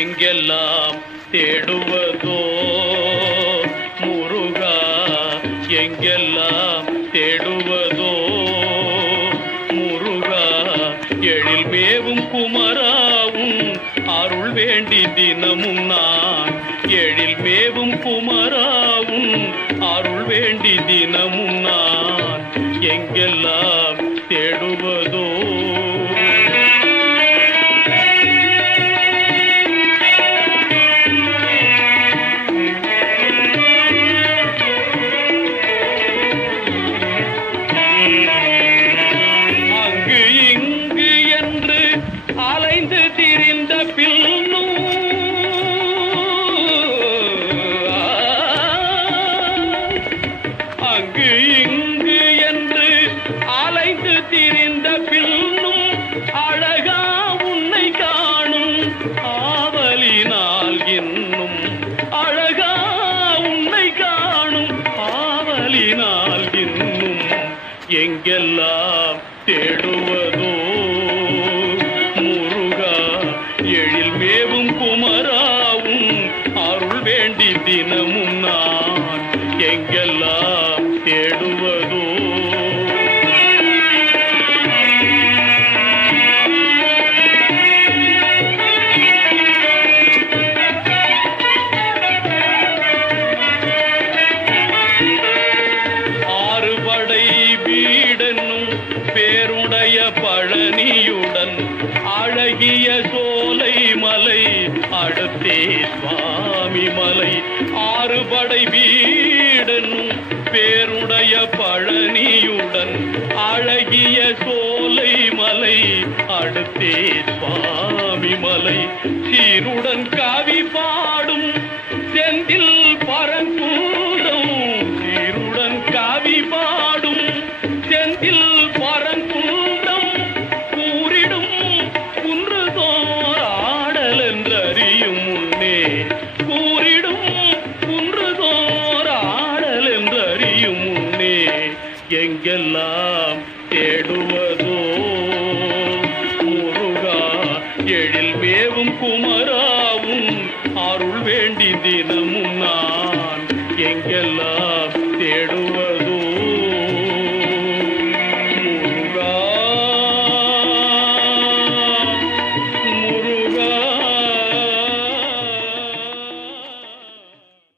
எங்கெல்லாம் தேடுவதோ முருகா, எங்கெல்லாம் தேடுவதோ முருகா, எழில் மேவும் குமராவும் அருள் வேண்டி தினமும் நான், எழில் மேவும் குமராவும் அருள் வேண்டி தினமும் நான், எங்கெல்லாம் தேடுவதோ. அலைந்து திரிந்த பின்னும் அங்கு இங்கு என்று அலைந்து திரிந்த பின்னும் அழகா உன்னை காணும் ஆவலினால் இன்னும், அழகா உன்னை காணும் ஆவலினால் இன்னும், எங்கெல்லாம் தேடுவதோ முருகா, எழில் மேவும் குமராவும் அருள் வேண்டி தினமும் நான், எங்கெல்லாம் தேடுவதோ. ஆறுபடை வீடென்னும் பேருடைய பழனியுடன் அழகிய சோலை மலை அடுத்தே சுவாமி மலை, ஆறுபடை வீடென்னும் பேருடைய பழனியுடன் அழகிய சோலை மலை அடுத்தே சுவாமி மலை, சீருடன் காவி பாடும் செந்தில் பரங்குன்றம், சீருடன் காவி பாடும் செந்தில் பரங்குன்றம், கூறிடும் குன்றுதோர் ஆடல் என்றறியும் முன்னே, கூறிடும் குன்றுதோர் ஆடல் என்றறியும் முன்னே, எங்கெல்லாம் தேடுவதோ